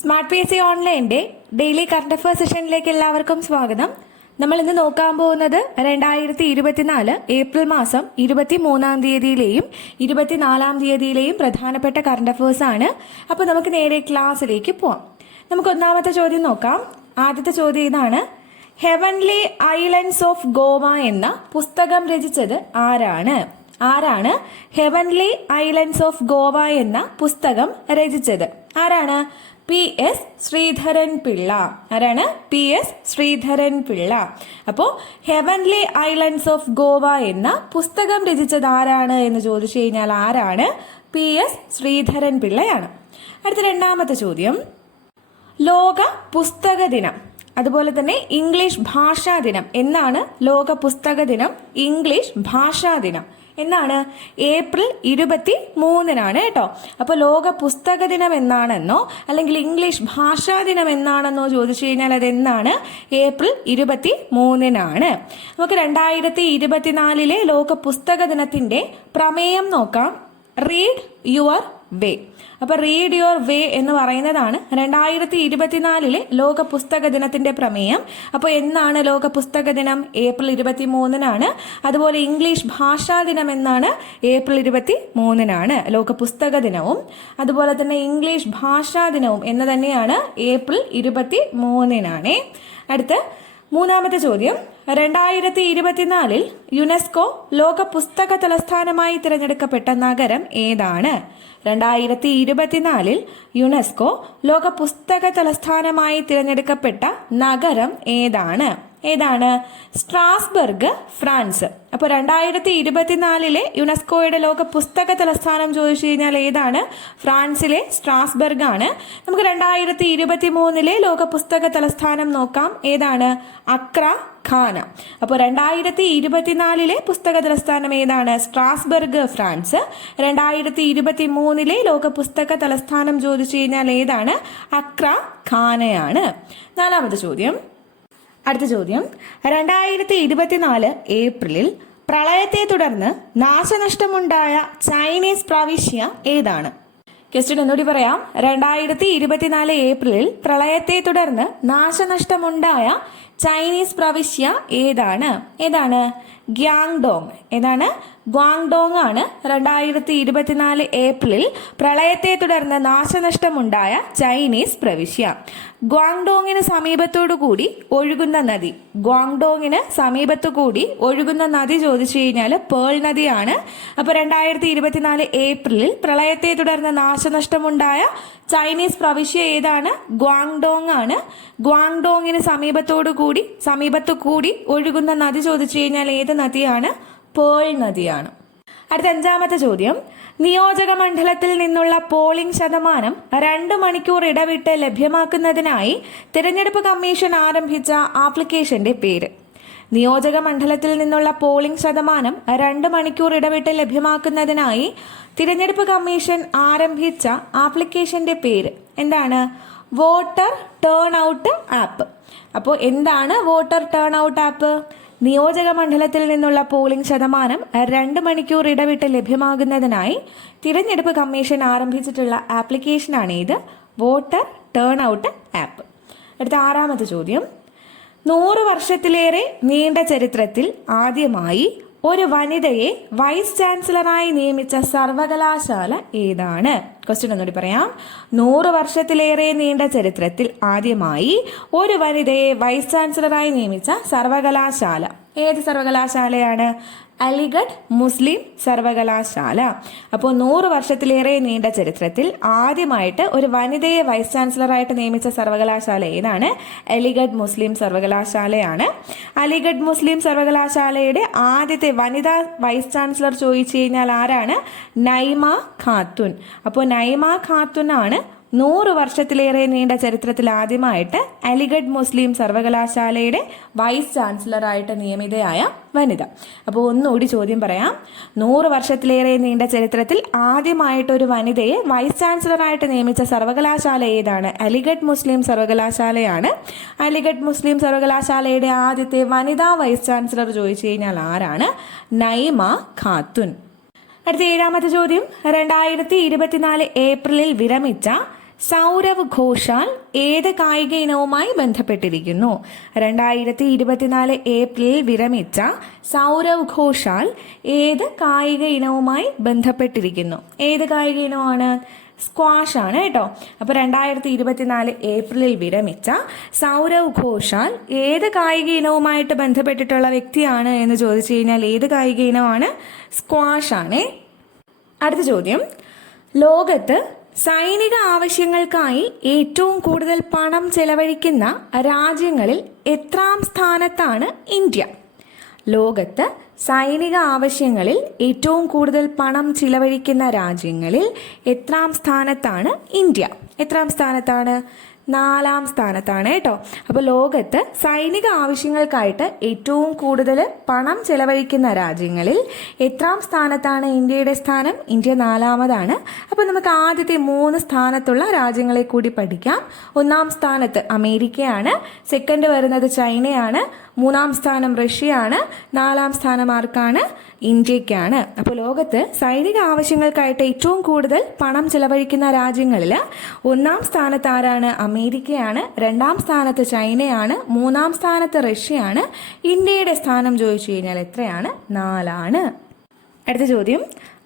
Smart P S C ഓൺലൈന്റെ daily current affair സെഷനിലേക്ക് എല്ലാവർക്കും സ്വാഗതം. നമ്മൾ ഇന്ന് നോക്കാൻ പോകുന്നത് രണ്ടായിരത്തി ഇരുപത്തിനാല് ഏപ്രിൽ മാസം ഇരുപത്തി മൂന്നാം തീയതിയിലെയും ഇരുപത്തിനാലാം തീയതിയിലെയും പ്രധാനപ്പെട്ട കറണ്ട് അഫയേഴ്സ് ആണ്. അപ്പോൾ നമുക്ക് നേരെ ക്ലാസ്സിലേക്ക് പോവാം. നമുക്ക് ഒന്നാമത്തെ ചോദ്യം നോക്കാം. ആദ്യത്തെ ചോദ്യം ഇതാണ്. ഹെവൻലി ഐലൻഡ്സ് ഓഫ് ഗോവ എന്ന പുസ്തകം രചിച്ചത് ആരാണ്? ആരാണ് ഹെവൻലി ഐലൻഡ്സ് ഓഫ് ഗോവ എന്ന പുസ്തകം രചിച്ചത്? ആരാണ്? P S Sreedharan Pillai. ആരാണ്? P S Sreedharan Pillai. അപ്പോൾ ഹെവൻലി ഐലൻഡ്സ് ഓഫ് ഗോവ എന്ന പുസ്തകം രചിച്ചത് ആരാണ് എന്ന് ചോദിച്ചു കഴിഞ്ഞാൽ ആരാണ്? പി എസ് ശ്രീധരൻ പിള്ളയാണ്. അടുത്ത രണ്ടാമത്തെ ചോദ്യം. ലോക പുസ്തക ദിനം. അതുപോലെ തന്നെ ഇംഗ്ലീഷ് ഭാഷാ ദിനം. എന്നാണ് ലോക പുസ്തക ദിനം? ഇംഗ്ലീഷ് ഭാഷാ ദിനം. എന്നാണ്? ഏപ്രിൽ ഇരുപത്തി മൂന്നിനാണ് കേട്ടോ. അപ്പോൾ ലോക പുസ്തക ദിനം എന്നാണെന്നോ അല്ലെങ്കിൽ ഇംഗ്ലീഷ് ഭാഷാ ദിനം എന്നാണെന്നോ ചോദിച്ചു കഴിഞ്ഞാൽ അത് എന്നാണ് ഏപ്രിൽ ഇരുപത്തി മൂന്നിനാണ് നമുക്ക് രണ്ടായിരത്തി ഇരുപത്തിനാലിലെ ലോക പുസ്തക ദിനത്തിന്റെ പ്രമേയം നോക്കാം. Read your way. അപ്പൊ റീഡ് യുവർ വേ എന്ന് പറയുന്നതാണ് രണ്ടായിരത്തി ഇരുപത്തിനാലിലെ ലോക പുസ്തക ദിനത്തിന്റെ പ്രമേയം. അപ്പോൾ എന്നാണ് ലോക പുസ്തക ദിനം? ഏപ്രിൽ ഇരുപത്തി മൂന്നിനാണ് അതുപോലെ ഇംഗ്ലീഷ് ഭാഷാ ദിനം എന്നാണ്? ഏപ്രിൽ ഇരുപത്തി മൂന്നിനാണ് ലോക പുസ്തക ദിനവും. അതുപോലെ തന്നെ ഇംഗ്ലീഷ് ഭാഷാ ദിനവും എന്ന് തന്നെയാണ് ഏപ്രിൽ ഇരുപത്തി മൂന്നിനാണ് അടുത്ത് മൂന്നാമത്തെ ചോദ്യം. രണ്ടായിരത്തി ഇരുപത്തിനാലിൽ യുനെസ്കോ ലോക പുസ്തക തലസ്ഥാനമായി തിരഞ്ഞെടുക്കപ്പെട്ട നഗരം ഏതാണ്? രണ്ടായിരത്തി ഇരുപത്തിനാലിൽ യുനെസ്കോ ലോക പുസ്തക തലസ്ഥാനമായി തിരഞ്ഞെടുക്കപ്പെട്ട നഗരം ഏതാണ്? ഏതാണ്? Strasbourg France. അപ്പോൾ രണ്ടായിരത്തി ഇരുപത്തിനാലിലെ യുനെസ്കോയുടെ ലോക പുസ്തക തലസ്ഥാനം ചോദിച്ചു കഴിഞ്ഞാൽ ഏതാണ്? ഫ്രാൻസിലെ സ്ട്രാസ്ബർഗ് ആണ്. നമുക്ക് രണ്ടായിരത്തി ഇരുപത്തി മൂന്നിലെ ലോക പുസ്തക തലസ്ഥാനം നോക്കാം. ഏതാണ്? അക്ര ഖാന. അപ്പോൾ രണ്ടായിരത്തി ഇരുപത്തിനാലിലെ പുസ്തക തലസ്ഥാനം ഏതാണ്? Strasbourg France. രണ്ടായിരത്തി ഇരുപത്തി മൂന്നിലെ ലോക പുസ്തക തലസ്ഥാനം ചോദിച്ചു കഴിഞ്ഞാൽ ഏതാണ്? അക്ര ഖാനയാണ്. നാലാമത്തെ ചോദ്യം. അടുത്ത ചോദ്യം. രണ്ടായിരത്തി ഇരുപത്തിനാല് ഏപ്രിലിൽ പ്രളയത്തെ തുടർന്ന് നാശനഷ്ടമുണ്ടായ ചൈനീസ് പ്രവിശ്യ ഏതാണ്? ക്വസ്റ്റ്യൻ ഒന്നുകൂടി പറയാം. രണ്ടായിരത്തി ഇരുപത്തിനാല് ഏപ്രിലിൽ പ്രളയത്തെ തുടർന്ന് നാശനഷ്ടമുണ്ടായ ചൈനീസ് പ്രവിശ്യ ഏതാണ്? ഏതാണ്? ഗ്യാങ്ഡോങ്. ഏതാണ്? ഗ്വാങ്ഡോങ് ആണ് രണ്ടായിരത്തി ഇരുപത്തിനാല് ഏപ്രിലിൽ പ്രളയത്തെ തുടർന്ന് നാശനഷ്ടമുണ്ടായ ചൈനീസ് പ്രവിശ്യ. ഗ്വാങ്ഡോങ്ങിന് സമീപത്തോടു കൂടി ഒഴുകുന്ന നദി. ഗ്വാങ്ഡോങ്ങിന് സമീപത്തു കൂടി ഒഴുകുന്ന നദി ചോദിച്ചു കഴിഞ്ഞാൽ പേൾ നദിയാണ്. അപ്പോൾ രണ്ടായിരത്തി ഇരുപത്തിനാല് ഏപ്രിലിൽ പ്രളയത്തെ തുടർന്ന് നാശനഷ്ടമുണ്ടായ ചൈനീസ് പ്രവിശ്യ ഏതാണ്? ഗ്വാങ്ഡോങ് ആണ് ഗ്വാങ്ഡോങ്ങിന് സമീപത്തോടു കൂടി സമീപത്തു കൂടി ഒഴുകുന്ന നദി ചോദിച്ചു കഴിഞ്ഞാൽ ഏത് നദിയാണ്? പേൾ നദിയാണ്. അടുത്ത അഞ്ചാമത്തെ ചോദ്യം. നിയോജക മണ്ഡലത്തിൽ നിന്നുള്ള പോളിംഗ് ശതമാനം രണ്ട് മണിക്കൂർ ഇടവിട്ട് ലഭ്യമാക്കുന്നതിനായി തിരഞ്ഞെടുപ്പ് കമ്മീഷൻ ആരംഭിച്ച ആപ്ലിക്കേഷന്റെ പേര്. നിയോജക മണ്ഡലത്തിൽ നിന്നുള്ള പോളിംഗ് ശതമാനം രണ്ട് മണിക്കൂർ ഇടവിട്ട് ലഭ്യമാക്കുന്നതിനായി തിരഞ്ഞെടുപ്പ് കമ്മീഷൻ ആരംഭിച്ച ആപ്ലിക്കേഷന്റെ പേര്. എന്താണ്? Voter turnout app. അപ്പോൾ എന്താണ് വോട്ടർ ടേൺ ഔട്ട് ആപ്പ്? നിയോജക മണ്ഡലത്തിൽ നിന്നുള്ള പോളിംഗ് ശതമാനം രണ്ട് മണിക്കൂർ ഇടവിട്ട് ലഭ്യമാകുന്നതിനായി തിരഞ്ഞെടുപ്പ് കമ്മീഷൻ ആരംഭിച്ചിട്ടുള്ള ആപ്ലിക്കേഷനാണ് ഇത്. Voter turnout app. അടുത്ത ആറാമത്തെ ചോദ്യം. നൂറ് വർഷത്തിലേറെ നീണ്ട ചരിത്രത്തിൽ ആദ്യമായി ഒരു വനിതയെ വൈസ് ചാൻസലറായി നിയമിച്ച സർവകലാശാല ഏതാണ്? ക്വസ്റ്റ്യൻ ഒന്നുകൂടി പറയാം. നൂറ് വർഷത്തിലേറെ നീണ്ട ചരിത്രത്തിൽ ആദ്യമായി ഒരു വനിതയെ വൈസ് ചാൻസലറായി നിയമിച്ച സർവകലാശാല. ഏത് സർവകലാശാലയാണ്? അലിഗഡ് മുസ്ലിം സർവകലാശാല. അപ്പോൾ നൂറ് വർഷത്തിലേറെ നീണ്ട ചരിത്രത്തിൽ ആദ്യമായിട്ട് ഒരു വനിതയെ വൈസ് ചാൻസലറായിട്ട് നിയമിച്ച സർവകലാശാല ഏതാണ്? അലിഗഡ് മുസ്ലിം സർവകലാശാലയാണ്. അലിഗഡ് മുസ്ലിം സർവകലാശാലയുടെ ആദ്യത്തെ വനിതാ വൈസ് ചാൻസലർ ചോദിച്ചു കഴിഞ്ഞാൽ ആരാണ്? നൈമ ഖാത്തുൻ. അപ്പോൾ നൈമ ഖാത്തുൻ ആണ് നൂറ് വർഷത്തിലേറെ നീണ്ട ചരിത്രത്തിൽ ആദ്യമായിട്ട് അലിഗഡ് മുസ്ലിം സർവകലാശാലയുടെ വൈസ് ചാൻസലറായിട്ട് നിയമിതയായ വനിത. അപ്പോൾ ഒന്നുകൂടി ചോദ്യം പറയാം. നൂറ് വർഷത്തിലേറെ നീണ്ട ചരിത്രത്തിൽ ആദ്യമായിട്ട് ഒരു വനിതയെ വൈസ് ചാൻസലറായിട്ട് നിയമിച്ച സർവകലാശാല ഏതാണ്? അലിഗഡ് മുസ്ലിം സർവകലാശാലയാണ്. അലിഗഡ് മുസ്ലിം സർവകലാശാലയുടെ ആദ്യത്തെ വനിതാ വൈസ് ചാൻസലർ ചോദിച്ചു കഴിഞ്ഞാൽ ആരാണ്? നൈമ ഖാത്തുൻ. അടുത്ത ഏഴാമത്തെ ചോദ്യം. രണ്ടായിരത്തി ഇരുപത്തിനാല് ഏപ്രിലിൽ വിരമിച്ച സൗരവ് ഘോഷാൽ ഏത് കായിക ഇനവുമായി ബന്ധപ്പെട്ടിരിക്കുന്നു? രണ്ടായിരത്തി ഇരുപത്തിനാല് ഏപ്രിലിൽ വിരമിച്ച സൗരവ് ഘോഷാൽ ഏത് കായിക ഇനവുമായി ബന്ധപ്പെട്ടിരിക്കുന്നു? ഏത് കായിക ഇനമാണ്? സ്ക്വാഷ് ആണ് കേട്ടോ. അപ്പോൾ രണ്ടായിരത്തി ഇരുപത്തിനാല് ഏപ്രിലിൽ വിരമിച്ച സൗരവ് ഘോഷാൽ ഏത് കായിക ഇനവുമായിട്ട് ബന്ധപ്പെട്ടിട്ടുള്ള വ്യക്തിയാണ് എന്ന് ചോദിച്ചു കഴിഞ്ഞാൽ ഏത് കായിക ഇനമാണ്? സ്ക്വാഷ് ആണ് അടുത്ത ചോദ്യം. ലോകത്ത് സൈനിക ആവശ്യങ്ങൾക്കായി ഏറ്റവും കൂടുതൽ പണം ചെലവഴിക്കുന്ന രാജ്യങ്ങളിൽ എത്രാം സ്ഥാനത്താണ് ഇന്ത്യ? ലോകത്ത് സൈനിക ആവശ്യങ്ങളിൽ ഏറ്റവും കൂടുതൽ പണം ചിലവഴിക്കുന്ന രാജ്യങ്ങളിൽ എത്രാം സ്ഥാനത്താണ് ഇന്ത്യ. എത്രാം സ്ഥാനത്താണ്? നാലാം സ്ഥാനത്താണ് കേട്ടോ. അപ്പോൾ ലോകത്ത് സൈനിക ആവശ്യങ്ങൾക്കായിട്ട് ഏറ്റവും കൂടുതൽ പണം ചെലവഴിക്കുന്ന രാജ്യങ്ങളിൽ എത്രാം സ്ഥാനത്താണ് ഇന്ത്യയുടെ സ്ഥാനം? ഇന്ത്യ നാലാമതാണ്. അപ്പോൾ നമുക്ക് ആദ്യത്തെ മൂന്ന് സ്ഥാനത്തുള്ള രാജ്യങ്ങളെ കൂടി പഠിക്കാം. ഒന്നാം സ്ഥാനത്ത് അമേരിക്കയാണ്. സെക്കൻഡ് വരുന്നത് ചൈനയാണ്. മൂന്നാം സ്ഥാനം റഷ്യയാണ്. നാലാം സ്ഥാനം ആർക്കാണ്? ഇന്ത്യക്കാണ്. അപ്പോൾ ലോകത്ത് സൈനിക ആവശ്യങ്ങൾക്കായിട്ട് ഏറ്റവും കൂടുതൽ പണം ചെലവഴിക്കുന്ന രാജ്യങ്ങളിൽ ഒന്നാം സ്ഥാനത്ത് ആരാണ്? അമേരിക്കയാണ്. രണ്ടാം സ്ഥാനത്ത് ചൈനയാണ്. മൂന്നാം സ്ഥാനത്ത് റഷ്യയാണ്. ഇന്ത്യയുടെ സ്ഥാനം ചോദിച്ചു കഴിഞ്ഞാൽ എത്രയാണ്? നാലാണ്. അടുത്ത ചോദ്യം.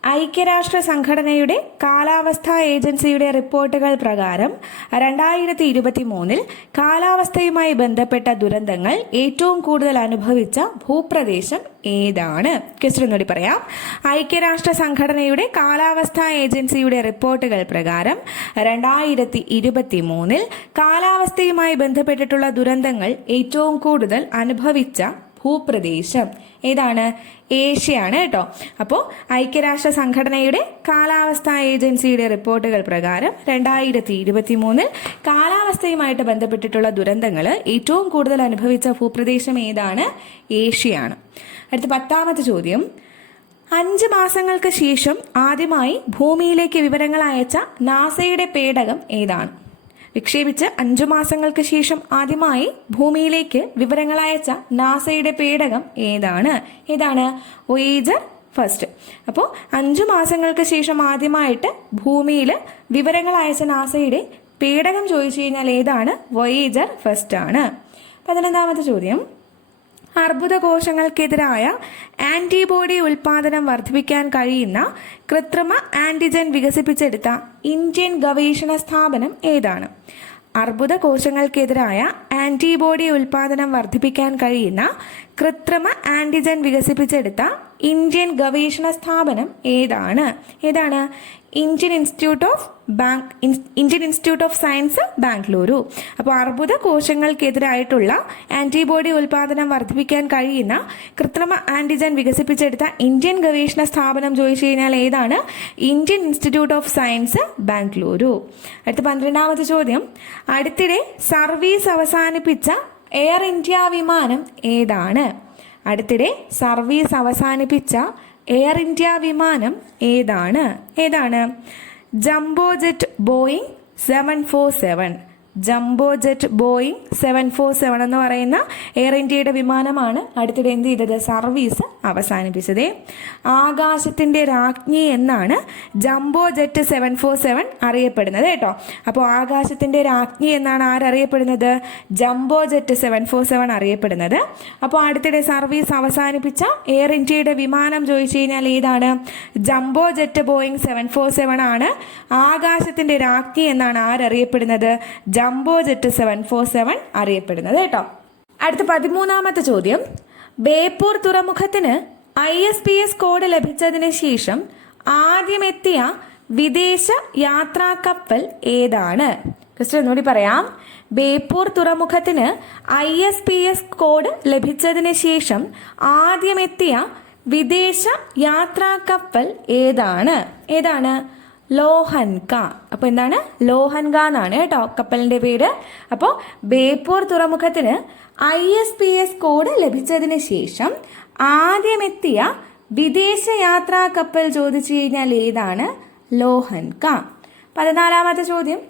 ഐക്യരാഷ്ട്ര സംഘടനയുടെ കാലാവസ്ഥാ ഏജൻസിയുടെ റിപ്പോർട്ടുകൾ പ്രകാരം രണ്ടായിരത്തി ഇരുപത്തി മൂന്നിൽ കാലാവസ്ഥയുമായി ബന്ധപ്പെട്ട ദുരന്തങ്ങൾ ഏറ്റവും കൂടുതൽ അനുഭവിച്ച ഭൂപ്രദേശം ഏതാണ്? ക്വസ്റ്റ്യൻ പറയാം. ഐക്യരാഷ്ട്ര സംഘടനയുടെ കാലാവസ്ഥാ ഏജൻസിയുടെ റിപ്പോർട്ടുകൾ പ്രകാരം രണ്ടായിരത്തി ഇരുപത്തി മൂന്നിൽ കാലാവസ്ഥയുമായി ബന്ധപ്പെട്ടിട്ടുള്ള ദുരന്തങ്ങൾ ഏറ്റവും കൂടുതൽ അനുഭവിച്ച ഭൂപ്രദേശം. ഏതാണ്? ഏഷ്യയാണ് കേട്ടോ. അപ്പോൾ ഐക്യരാഷ്ട്ര സംഘടനയുടെ കാലാവസ്ഥാ ഏജൻസിയുടെ റിപ്പോർട്ടുകൾ പ്രകാരം രണ്ടായിരത്തി ഇരുപത്തി മൂന്നിൽ കാലാവസ്ഥയുമായിട്ട് ബന്ധപ്പെട്ടിട്ടുള്ള ദുരന്തങ്ങൾ ഏറ്റവും കൂടുതൽ അനുഭവിച്ച ഭൂപ്രദേശം ഏതാണ്? ഏഷ്യയാണ്. അടുത്ത പത്താമത്തെ ചോദ്യം. അഞ്ച് മാസങ്ങൾക്ക് ശേഷം ആദ്യമായി ഭൂമിയിലേക്ക് വിവരങ്ങൾ അയച്ച നാസയുടെ പേടകം ഏതാണ്? വിക്ഷേപിച്ച് അഞ്ചു മാസങ്ങൾക്ക് ശേഷം ആദ്യമായി ഭൂമിയിലേക്ക് വിവരങ്ങൾ അയച്ച നാസയുടെ പേടകം ഏതാണ്? ഏതാണ്? വേജർ ഫസ്റ്റ് അപ്പോൾ അഞ്ചു മാസങ്ങൾക്ക് ശേഷം ആദ്യമായിട്ട് ഭൂമിയിൽ വിവരങ്ങൾ അയച്ച നാസയുടെ പേടകം ചോദിച്ചു കഴിഞ്ഞാൽ ഏതാണ്? വൊയേജർ ഫസ്റ്റ് ആണ്. പതിനൊന്നാമത്തെ ചോദ്യം. അർബുദ കോശങ്ങൾക്കെതിരായ ആന്റിബോഡി ഉൽപാദനം വർദ്ധിപ്പിക്കാൻ കഴിയുന്ന കൃത്രിമ ആന്റിജൻ വികസിപ്പിച്ചെടുത്ത ഇന്ത്യൻ ഗവേഷണ സ്ഥാപനം ഏതാണ്? അർബുദ കോശങ്ങൾക്കെതിരായ ആന്റിബോഡി ഉൽപാദനം വർദ്ധിപ്പിക്കാൻ കഴിയുന്ന കൃത്രിമ ആന്റിജൻ വികസിപ്പിച്ചെടുത്ത ഇന്ത്യൻ ഗവേഷണ സ്ഥാപനം ഏതാണ്? ഏതാണ്? Indian Institute of bank Indian Institute of Science Bengaluru. അപ്പോൾ അർബുദ കോശങ്ങൾക്കെതിരായിട്ടുള്ള ആന്റിബോഡി ഉൽപാദനം വർദ്ധിപ്പിക്കാൻ കഴിയുന്ന കൃത്രിമ ആന്റിജൻ വികസിപ്പിച്ചെടുത്ത ഇന്ത്യൻ ഗവേഷണ സ്ഥാപനം ചോദിച്ചു കഴിഞ്ഞാൽ ഏതാണ്? Indian Institute of Science Bengaluru. അടുത്ത പന്ത്രണ്ടാമത്തെ ചോദ്യം. അടുത്തിടെ സർവീസ് അവസാനിപ്പിച്ച എയർ ഇന്ത്യ വിമാനം ഏതാണ്? അടുത്തിടെ സർവീസ് അവസാനിപ്പിച്ച എയർ ഇന്ത്യ വിമാനം ഏതാണ്? ഏതാണ്? Jumbo jet Boeing seven four seven. Jumbo jet Boeing seven four seven എന്ന് പറയുന്ന എയർ ഇന്ത്യയുടെ വിമാനമാണ് അടുത്തിടെ എന്ത് ചെയ്തത്? സർവീസ് അവസാനിപ്പിച്ചത്. ആകാശത്തിന്റെ രാജ്ഞി എന്നാണ് jumbo jet seven four seven അറിയപ്പെടുന്നത് കേട്ടോ. അപ്പോൾ ആകാശത്തിന്റെ രാജ്ഞി എന്നാണ് ആരറിയപ്പെടുന്നത്? Jumbo jet seven four seven അറിയപ്പെടുന്നത്. അപ്പോൾ അടുത്തിടെ സർവീസ് അവസാനിപ്പിച്ച എയർ ഇന്ത്യയുടെ വിമാനം ചോദിച്ചു കഴിഞ്ഞാൽ ഏതാണ്? Jumbo jet Boeing seven four seven ആണ് ആകാശത്തിന്റെ രാജ്ഞി എന്നാണ് ആരറിയപ്പെടുന്നത്? Jumbo jet seven four seven അറിയപ്പെടുന്നത് കേട്ടോ. അടുത്ത പതിമൂന്നാമത്തെ ചോദ്യം. Beypore തുറമുഖത്തിന് I S P S code ലഭിച്ചതിന് ശേഷം ആദ്യമെത്തിയ വിദേശ യാത്രാ കപ്പൽ ഏതാണ് ക്വസ്റ്റ്യൻ ഒന്നുകൂടി പറയാം. Beypore തുറമുഖത്തിന് I S P S code ലഭിച്ചതിന് ശേഷം ആദ്യമെത്തിയ വിദേശ യാത്രാ കപ്പൽ ഏതാണ്? ഏതാണ്? ലോഹൻക. അപ്പോൾ എന്താണ്? ലോഹൻക എന്നാണ് കേട്ടോ കപ്പലിന്റെ പേര്. അപ്പോൾ Beypore തുറമുഖത്തിന് I S P S code ലഭിച്ചതിന് ശേഷം ആദ്യമെത്തിയ വിദേശ യാത്രാ കപ്പൽ ചോദിച്ചു കഴിഞ്ഞാൽ ഏതാണ്? ലോഹൻക. പതിനാലാമത്തെ ചോദ്യം.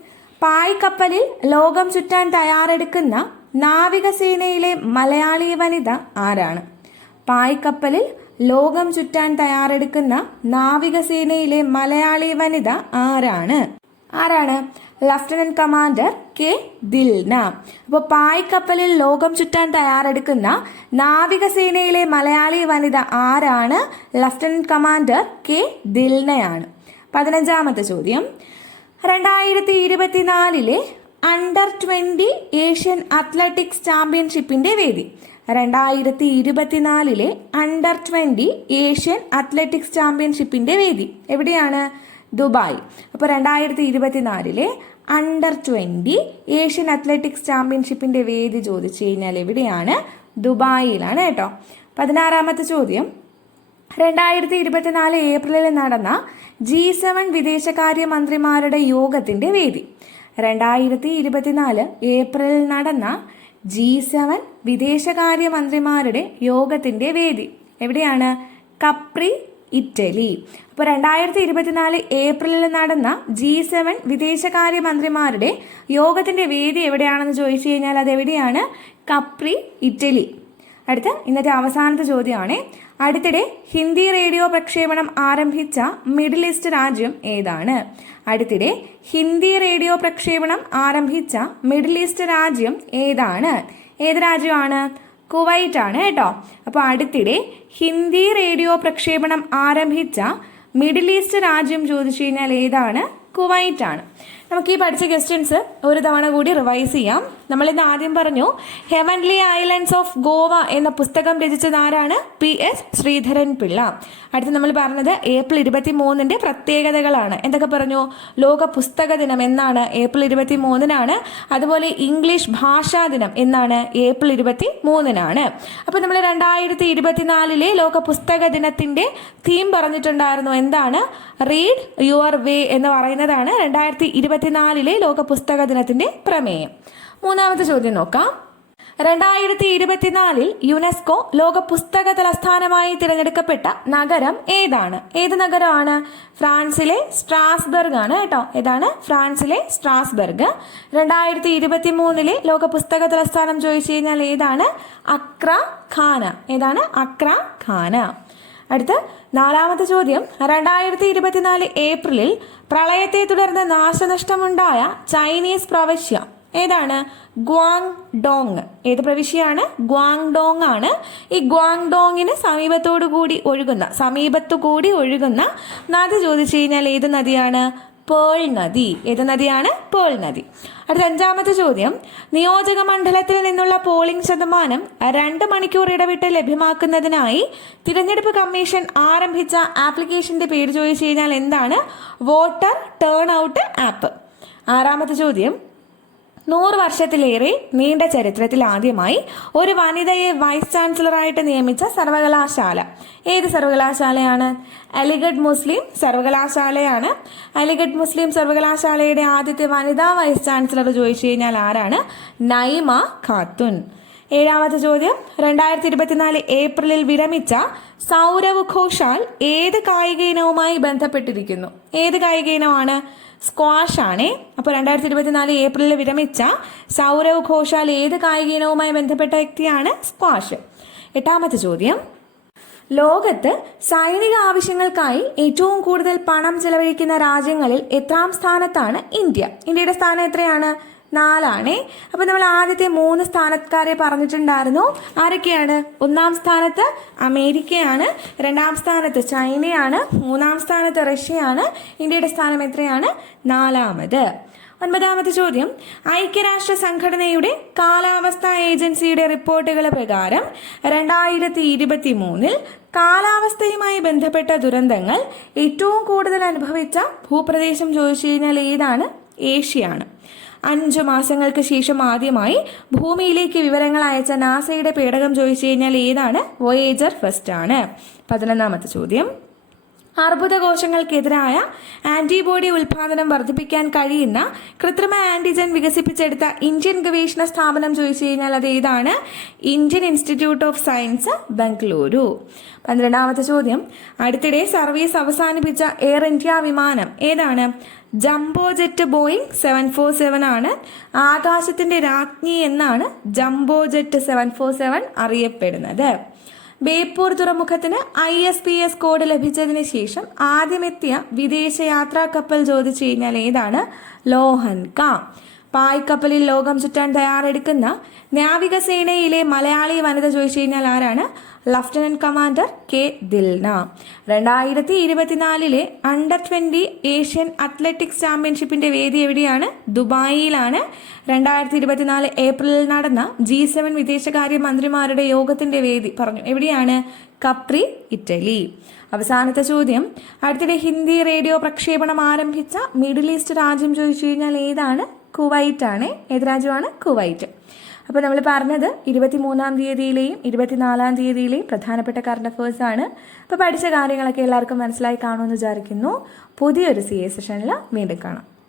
പായ് കപ്പലിൽ ലോകം ചുറ്റാൻ തയ്യാറെടുക്കുന്ന നാവികസേനയിലെ മലയാളി വനിത ആരാണ്? പായ് കപ്പലിൽ ലോകം ചുറ്റാൻ തയ്യാറെടുക്കുന്ന നാവികസേനയിലെ മലയാളി വനിത ആരാണ്? ആരാണ്? Lieutenant commander K. ദിൽന. അപ്പോൾ പായ്ക്കപ്പലിൽ ലോകം ചുറ്റാൻ തയ്യാറെടുക്കുന്ന നാവികസേനയിലെ മലയാളി വനിത ആരാണ്? Lieutenant commander K. ദിൽനയാണ്. പതിനഞ്ചാമത്തെ ചോദ്യം. രണ്ടായിരത്തി ഇരുപത്തിനാലിലെ അണ്ടർ ട്വന്റി ഏഷ്യൻ അത്ലറ്റിക്സ് ചാമ്പ്യൻഷിപ്പിന്റെ വേദി രണ്ടായിരത്തി ഇരുപത്തിനാലിലെ അണ്ടർ ട്വന്റി ഏഷ്യൻ അത്ലറ്റിക്സ് ചാമ്പ്യൻഷിപ്പിന്റെ വേദി. എവിടെയാണ്? ദുബായ്. അപ്പോൾ രണ്ടായിരത്തി ഇരുപത്തിനാലിലെ അണ്ടർ ട്വന്റി ഏഷ്യൻ അത്ലറ്റിക്സ് ചാമ്പ്യൻഷിപ്പിന്റെ വേദി ചോദിച്ചു കഴിഞ്ഞാൽ എവിടെയാണ്? ദുബായിലാണ് കേട്ടോ. പതിനാറാമത്തെ ചോദ്യം. രണ്ടായിരത്തി ഇരുപത്തിനാല് ഏപ്രിലിൽ നടന്ന ജി സെവൻ വിദേശകാര്യ മന്ത്രിമാരുടെ യോഗത്തിന്റെ വേദി. രണ്ടായിരത്തി ഇരുപത്തിനാല് ഏപ്രിലിൽ നടന്ന ജി സെവൻ വിദേശകാര്യ മന്ത്രിമാരുടെ യോഗത്തിന്റെ വേദി. എവിടെയാണ്? Capri Italy. അപ്പോൾ രണ്ടായിരത്തി ഇരുപത്തിനാല് ഏപ്രിലിൽ നടന്ന ജി സെവൻ വിദേശകാര്യമന്ത്രിമാരുടെ യോഗത്തിന്റെ വേദി എവിടെയാണെന്ന് ചോദിച്ചു കഴിഞ്ഞാൽ അത് എവിടെയാണ് കപ്രി ഇറ്റലി. അടുത്ത ഇന്നത്തെ അവസാനത്തെ ചോദ്യമാണ്. അടുത്തിടെ ഹിന്ദി റേഡിയോ പ്രക്ഷേപണം ആരംഭിച്ച മിഡിൽ ഈസ്റ്റ് രാജ്യം ഏതാണ്? അടുത്തിടെ ഹിന്ദി റേഡിയോ പ്രക്ഷേപണം ആരംഭിച്ച മിഡിൽ ഈസ്റ്റ് രാജ്യം ഏതാണ്? ഏത് രാജ്യമാണ്? കുവൈറ്റ് ആണ് കേട്ടോ. അപ്പോൾ അടുത്തിടെ ഹിന്ദി റേഡിയോ പ്രക്ഷേപണം ആരംഭിച്ച മിഡിൽ ഈസ്റ്റ് രാജ്യം ചോദിച്ചു കഴിഞ്ഞാൽ ഏതാണ്? കുവൈറ്റ് ആണ് നമുക്ക് ഈ പഠിച്ച ക്വസ്റ്റ്യൻസ് ഒരു തവണ കൂടി റിവൈസ് ചെയ്യാം. നമ്മൾ ഇന്ന് ആദ്യം പറഞ്ഞു ഹെവൻലി ഐലൻഡ്സ് ഓഫ് ഗോവ എന്ന പുസ്തകം രചിച്ചത് ആരാണ്? P S Sreedharan Pillai. അടുത്ത് നമ്മൾ പറഞ്ഞത് ഏപ്രിൽ ഇരുപത്തി മൂന്നിന്റെ പ്രത്യേകതകളാണ്. എന്തൊക്കെ പറഞ്ഞു? ലോക പുസ്തക ദിനം എന്നാണ് ഏപ്രിൽ ഇരുപത്തി മൂന്നിനാണ് അതുപോലെ ഇംഗ്ലീഷ് ഭാഷാ ദിനം എന്നാണ് ഏപ്രിൽ ഇരുപത്തി മൂന്നിനാണ് അപ്പോൾ നമ്മൾ രണ്ടായിരത്തി ഇരുപത്തിനാലിലെ ലോക പുസ്തക ദിനത്തിന്റെ തീം പറഞ്ഞിട്ടുണ്ടായിരുന്നു. എന്താണ്? റീഡ് യുവർ വേ എന്ന് പറയുന്നതാണ്. രണ്ടായിരത്തി ഇരുപത്തിനാലിലെ ലോക പുസ്തക ദിനത്തിന്റെ പ്രമേയം. മൂന്നാമത്തെ ചോദ്യം നോക്കാം. രണ്ടായിരത്തി ഇരുപത്തിനാലിൽ യുനെസ്കോ ലോക പുസ്തക തലസ്ഥാനമായി തിരഞ്ഞെടുക്കപ്പെട്ട നഗരം ഏതാണ്? ഏത് നഗരമാണ്? ഫ്രാൻസിലെ സ്ട്രാസ്ബർഗ് ആണ് കേട്ടോ. ഏതാണ്? ഫ്രാൻസിലെ സ്ട്രാസ്ബർഗ്. രണ്ടായിരത്തി ഇരുപത്തി മൂന്നിലെ ലോക പുസ്തക തലസ്ഥാനം ചോദിച്ചു കഴിഞ്ഞാൽ ഏതാണ്? അക്ര ഖാന. ഏതാണ്? അക്ര ഖാന. അടുത്ത നാലാമത്തെ ചോദ്യം. രണ്ടായിരത്തി ഇരുപത്തിനാല് ഏപ്രിലിൽ പ്രളയത്തെ തുടർന്ന് നാശനഷ്ടമുണ്ടായ ചൈനീസ് പ്രവശ്യ ഏതാണ്? ഗ്വാങ് ഡോങ് ഏത് പ്രവിശ്യയാണ്? ഗ്വാങ് ഡോങ് ആണ്. ഈ ഗ്വാങ് ഡോങ്ങിന് സമീപത്തോടു കൂടി ഒഴുകുന്ന സമീപത്തു കൂടി ഒഴുകുന്ന നദി ചോദിച്ചു കഴിഞ്ഞാൽ ഏത് നദിയാണ്? പേൾ നദി. ഏത് നദിയാണ്? പേൾ നദി. അടുത്ത അഞ്ചാമത്തെ ചോദ്യം. നിയോജക മണ്ഡലത്തിൽ നിന്നുള്ള പോളിംഗ് ശതമാനം രണ്ട് മണിക്കൂർ ഇടവിട്ട് ലഭ്യമാക്കുന്നതിനായി തിരഞ്ഞെടുപ്പ് കമ്മീഷൻ ആരംഭിച്ച ആപ്ലിക്കേഷന്റെ പേര് ചോദിച്ചു കഴിഞ്ഞാൽ എന്താണ്? Voter turnout app. ആറാമത്തെ ചോദ്യം. നൂറ് വർഷത്തിലേറെ നീണ്ട ചരിത്രത്തിൽ ആദ്യമായി ഒരു വനിതയെ വൈസ് ചാൻസലറായിട്ട് നിയമിച്ച സർവകലാശാല. ഏത് സർവകലാശാലയാണ്? അലിഗഡ് മുസ്ലിം സർവകലാശാലയാണ്. അലിഗഡ് മുസ്ലിം സർവകലാശാലയുടെ ആദ്യത്തെ വനിതാ വൈസ് ചാൻസലർ ചോദിച്ചു കഴിഞ്ഞാൽ ആരാണ്? നൈമ ഖാത്തുൻ. ഏഴാമത്തെ ചോദ്യം. രണ്ടായിരത്തി ഇരുപത്തിനാല് ഏപ്രിലിൽ വിരമിച്ച സൗരവ് ഘോഷാൽ ഏത് കായിക ഇനവുമായി ബന്ധപ്പെട്ടിരിക്കുന്നു? ഏത് കായിക ഇനമാണ്? സ്ക്വാഷ് ആണ് അപ്പോൾ രണ്ടായിരത്തി ഇരുപത്തിനാല് ഏപ്രിലിൽ വിരമിച്ച സൗരവ് ഘോഷാൽ ഏത് കായിക ഇനവുമായി ബന്ധപ്പെട്ട വ്യക്തിയാണ് സ്ക്വാഷ്? എട്ടാമത്തെ ചോദ്യം. ലോകത്ത് സൈനിക ആവശ്യങ്ങൾക്കായി ഏറ്റവും കൂടുതൽ പണം ചെലവഴിക്കുന്ന രാജ്യങ്ങളിൽ എത്രാം സ്ഥാനത്താണ് ഇന്ത്യ? ഇന്ത്യയുടെ സ്ഥാനം എത്രയാണ്? നാലാണേ. അപ്പോൾ നമ്മൾ ആദ്യത്തെ മൂന്ന് സ്ഥാനക്കാരെ പറഞ്ഞിട്ടുണ്ടായിരുന്നു. ആരൊക്കെയാണ്? ഒന്നാം സ്ഥാനത്ത് അമേരിക്കയാണ്. രണ്ടാം സ്ഥാനത്ത് ചൈനയാണ്. മൂന്നാം സ്ഥാനത്ത് റഷ്യയാണ്. ഇന്ത്യയുടെ സ്ഥാനം എത്രയാണ്? നാലാമത്. ഒൻപതാമത്തെ ചോദ്യം. ഐക്യരാഷ്ട്ര സംഘടനയുടെ കാലാവസ്ഥാ ഏജൻസിയുടെ റിപ്പോർട്ടുകൾ പ്രകാരം രണ്ടായിരത്തി ഇരുപത്തി മൂന്നിൽ കാലാവസ്ഥയുമായി ബന്ധപ്പെട്ട ദുരന്തങ്ങൾ ഏറ്റവും കൂടുതൽ അനുഭവിച്ച ഭൂപ്രദേശം ചോദിച്ചു കഴിഞ്ഞാൽ ഏതാണ്? ഏഷ്യയാണ്. അഞ്ചു മാസങ്ങൾക്ക് ശേഷം ആദ്യമായി ഭൂമിയിലേക്ക് വിവരങ്ങൾ അയച്ച നാസയുടെ പേടകം ചോദിച്ചു കഴിഞ്ഞാൽ ഏതാണ്? വോയേജർ ഫസ്റ്റ് ആണ്. പതിനൊന്നാമത്തെ ചോദ്യം. അർബുദകോശങ്ങൾക്കെതിരായ ആന്റിബോഡി ഉൽപാദനം വർദ്ധിപ്പിക്കാൻ കഴിയുന്ന കൃത്രിമ ആന്റിജൻ വികസിപ്പിച്ചെടുത്ത ഇന്ത്യൻ ഗവേഷണ സ്ഥാപനം ചോദിച്ചു കഴിഞ്ഞാൽ അത് ഏതാണ്? Indian Institute of Science Bengaluru. പന്ത്രണ്ടാമത്തെ ചോദ്യം. അടുത്തിടെ സർവീസ് അവസാനിപ്പിച്ച എയർ ഇന്ത്യ വിമാനം ഏതാണ്? Jumbo jet Boeing seven four seven ആണ്. ആകാശത്തിന്റെ രാജ്ഞി എന്നാണ് jumbo jet seven four seven അറിയപ്പെടുന്നത്. Beypore തുറമുഖത്തിന് I S P S code ലഭിച്ചതിന് ആദ്യമെത്തിയ വിദേശ യാത്രാ കപ്പൽ ചോദിച്ചു കഴിഞ്ഞാൽ ഏതാണ്? ലോഹൻ കാ പായ്ക്കപ്പലിൽ ലോകം ചുറ്റാൻ തയ്യാറെടുക്കുന്ന നാവികസേനയിലെ മലയാളി വനിത ചോദിച്ചു കഴിഞ്ഞാൽ ആരാണ്? ലഫ്റ്റനന്റ് കമാൻഡർ കെ ദിൽന രണ്ടായിരത്തി ഇരുപത്തിനാലിലെ അണ്ടർ ട്വന്റി ഏഷ്യൻ അത്ലറ്റിക്സ് ചാമ്പ്യൻഷിപ്പിന്റെ വേദി എവിടെയാണ്? ദുബായിയിലാണ്. രണ്ടായിരത്തി ഇരുപത്തിനാല് ഏപ്രിലിൽ നടന്ന ജി സെവൻ വിദേശകാര്യ മന്ത്രിമാരുടെ യോഗത്തിന്റെ വേദി പറഞ്ഞു. എവിടെയാണ്? Capri Italy. അവസാനത്തെ ചോദ്യം. അടുത്തിടെ ഹിന്ദി റേഡിയോ പ്രക്ഷേപണം ആരംഭിച്ച മിഡിൽ ഈസ്റ്റ് രാജ്യം ചോദിച്ചു കഴിഞ്ഞാൽ ഏതാണ്? കുവൈറ്റ് ആണ് ഏത് രാജ്യമാണ് കുവൈറ്റ്. അപ്പോൾ നമ്മൾ പറഞ്ഞത് ഇരുപത്തി മൂന്നാം തീയതിയിലെയും ഇരുപത്തിനാലാം തീയതിയിലെയും പ്രധാനപ്പെട്ട കറണ്ട് അഫേഴ്സ് ആണ്. അപ്പോൾ പഠിച്ച കാര്യങ്ങളൊക്കെ എല്ലാവർക്കും മനസ്സിലായി കാണുമെന്ന് വിചാരിക്കുന്നു. പുതിയൊരു സി എ സെഷനിൽ വീണ്ടും കാണാം.